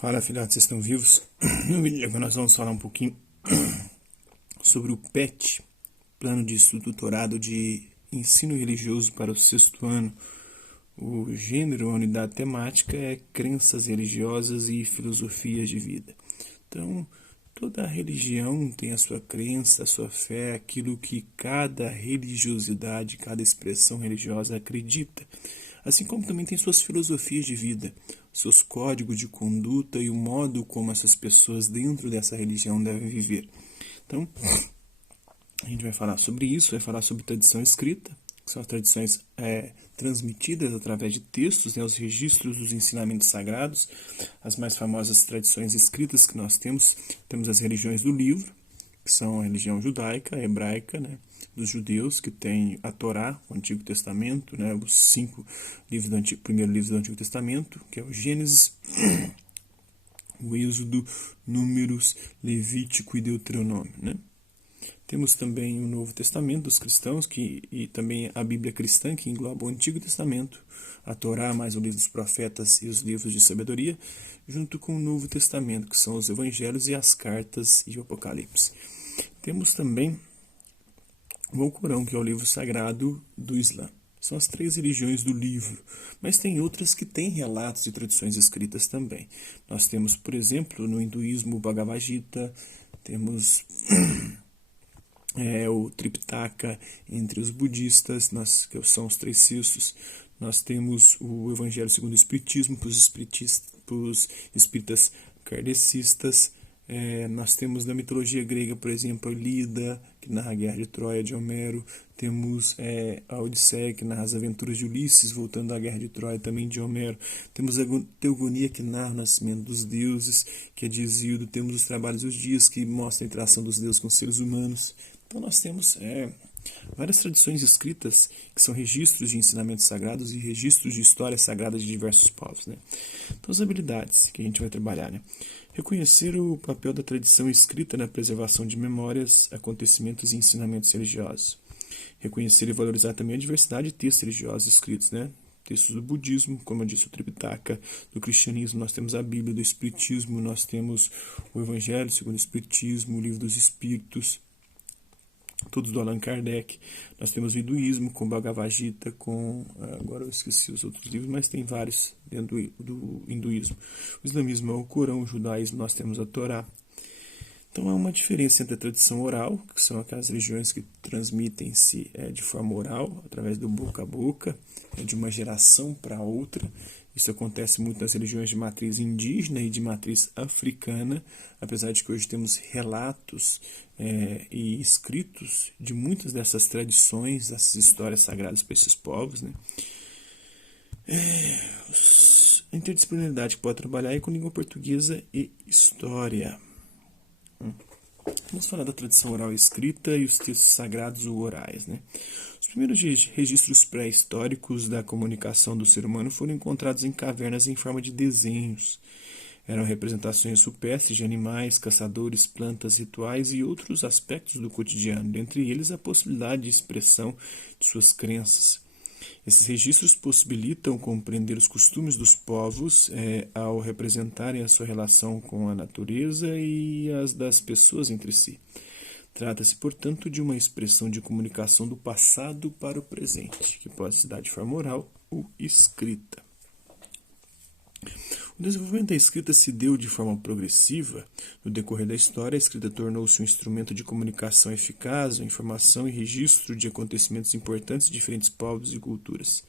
Fala, filhotes, vocês estão vivos? No vídeo de agora nós vamos falar um pouquinho sobre o PET, Plano de Estudo Doutorado de Ensino Religioso para o sexto ano. O gênero, a unidade temática é Crenças Religiosas e Filosofias de Vida. Então, toda religião tem a sua crença, a sua fé, aquilo que cada religiosidade, cada expressão religiosa acredita. Assim como também tem suas filosofias de vida, seus códigos de conduta e o modo como essas pessoas dentro dessa religião devem viver. Então, a gente vai falar sobre isso, vai falar sobre tradição escrita, que são as tradições transmitidas através de textos, os registros dos ensinamentos sagrados. As mais famosas tradições escritas que nós temos as religiões do livro, que são a religião judaica, a hebraica, dos judeus, que tem a Torá, o Antigo Testamento, os 5 livros primeiros livros do Antigo Testamento, que é o Gênesis, o Êxodo, Números, Levítico e Deuteronômio. Temos também o Novo Testamento dos cristãos, e também a Bíblia cristã, que engloba o Antigo Testamento, a Torá, mais o livro dos profetas e os livros de sabedoria, junto com o Novo Testamento, que são os evangelhos e as cartas e o Apocalipse. Temos também o Alcorão, que é o livro sagrado do Islã. São as 3 religiões do livro, mas tem outras que têm relatos e tradições escritas também. Nós temos, por exemplo, no hinduísmo o Bhagavad Gita, temos o Tripitaka entre os budistas, que são os 3 cestos. Nós temos o Evangelho segundo o Espiritismo para os espíritas kardecistas. Nós temos na mitologia grega, por exemplo, a Ilíada, que narra a Guerra de Troia, de Homero. Temos a Odisseia, que narra as aventuras de Ulisses, voltando da Guerra de Troia, também de Homero. Temos a Teogonia, que narra o nascimento dos deuses, que é de Hesíodo. Temos os Trabalhos dos Dias, que mostra a interação dos deuses com os seres humanos. Então nós temos várias tradições escritas, que são registros de ensinamentos sagrados e registros de histórias sagradas de diversos povos. Então as habilidades que a gente vai trabalhar. Reconhecer o papel da tradição escrita na preservação de memórias, acontecimentos e ensinamentos religiosos. Reconhecer e valorizar também a diversidade de textos religiosos escritos, textos do budismo, como eu disse, o Tripitaka. Do cristianismo nós temos a Bíblia, do espiritismo nós temos o Evangelho segundo o Espiritismo, o Livro dos Espíritos, todos do Allan Kardec. Nós temos o hinduísmo com Bhagavad Gita, agora eu esqueci os outros livros, mas tem vários dentro do hinduísmo. O islamismo é o Corão, o judaísmo nós temos a Torá. Então há uma diferença entre a tradição oral, que são aquelas religiões que transmitem-se de forma oral, através do boca a boca, de uma geração para outra. Isso acontece muito nas religiões de matriz indígena e de matriz africana, apesar de que hoje temos relatos e escritos de muitas dessas tradições, dessas histórias sagradas para esses povos. A interdisciplinaridade que pode trabalhar é com língua portuguesa e história. Vamos falar da tradição oral escrita e os textos sagrados ou orais. Os primeiros registros pré-históricos da comunicação do ser humano foram encontrados em cavernas em forma de desenhos. Eram representações rupestres de animais, caçadores, plantas, rituais e outros aspectos do cotidiano, dentre eles a possibilidade de expressão de suas crenças. Esses registros possibilitam compreender os costumes dos povos ao representarem a sua relação com a natureza e as das pessoas entre si. Trata-se, portanto, de uma expressão de comunicação do passado para o presente, que pode se dar de forma oral ou escrita. O desenvolvimento da escrita se deu de forma progressiva. No decorrer da história, a escrita tornou-se um instrumento de comunicação eficaz, informação e registro de acontecimentos importantes de diferentes povos e culturas.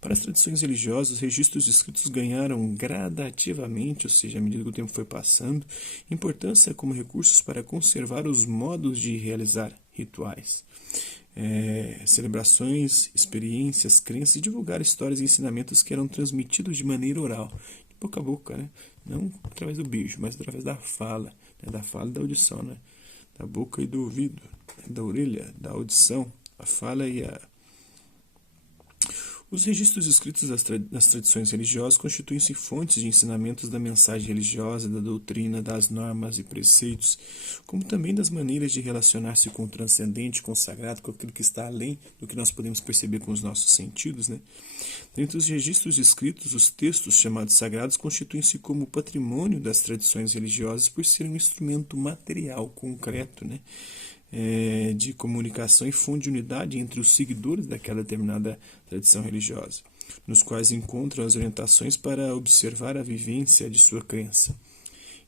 Para as tradições religiosas, os registros escritos ganharam gradativamente, ou seja, à medida que o tempo foi passando, importância como recursos para conservar os modos de realizar rituais, celebrações, experiências, crenças e divulgar histórias e ensinamentos que eram transmitidos de maneira oral, de boca a boca, não através do beijo, mas através da fala, da fala e da audição, da boca e do ouvido, da orelha, da audição, a fala e Os registros escritos das tradições religiosas constituem-se fontes de ensinamentos da mensagem religiosa, da doutrina, das normas e preceitos, como também das maneiras de relacionar-se com o transcendente, com o sagrado, com aquilo que está além do que nós podemos perceber com os nossos sentidos, né? Dentre os registros escritos, os textos chamados sagrados constituem-se como patrimônio das tradições religiosas por ser um instrumento material, concreto, né? De comunicação e fonte de unidade entre os seguidores daquela determinada tradição religiosa, nos quais encontram as orientações para observar a vivência de sua crença.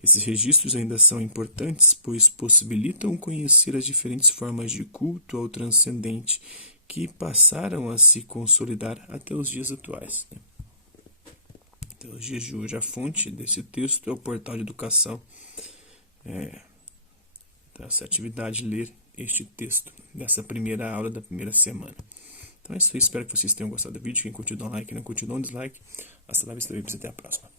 Esses registros ainda são importantes, pois possibilitam conhecer as diferentes formas de culto ao transcendente que passaram a se consolidar até os dias atuais, né? Até os dias de hoje, a fonte desse texto é o portal de educação. Essa atividade de ler este texto dessa primeira aula da primeira semana. Então é isso aí, espero que vocês tenham gostado do vídeo. Quem curtiu, dá um like, quem não curtiu, dá um dislike. Hasta lá, até a próxima.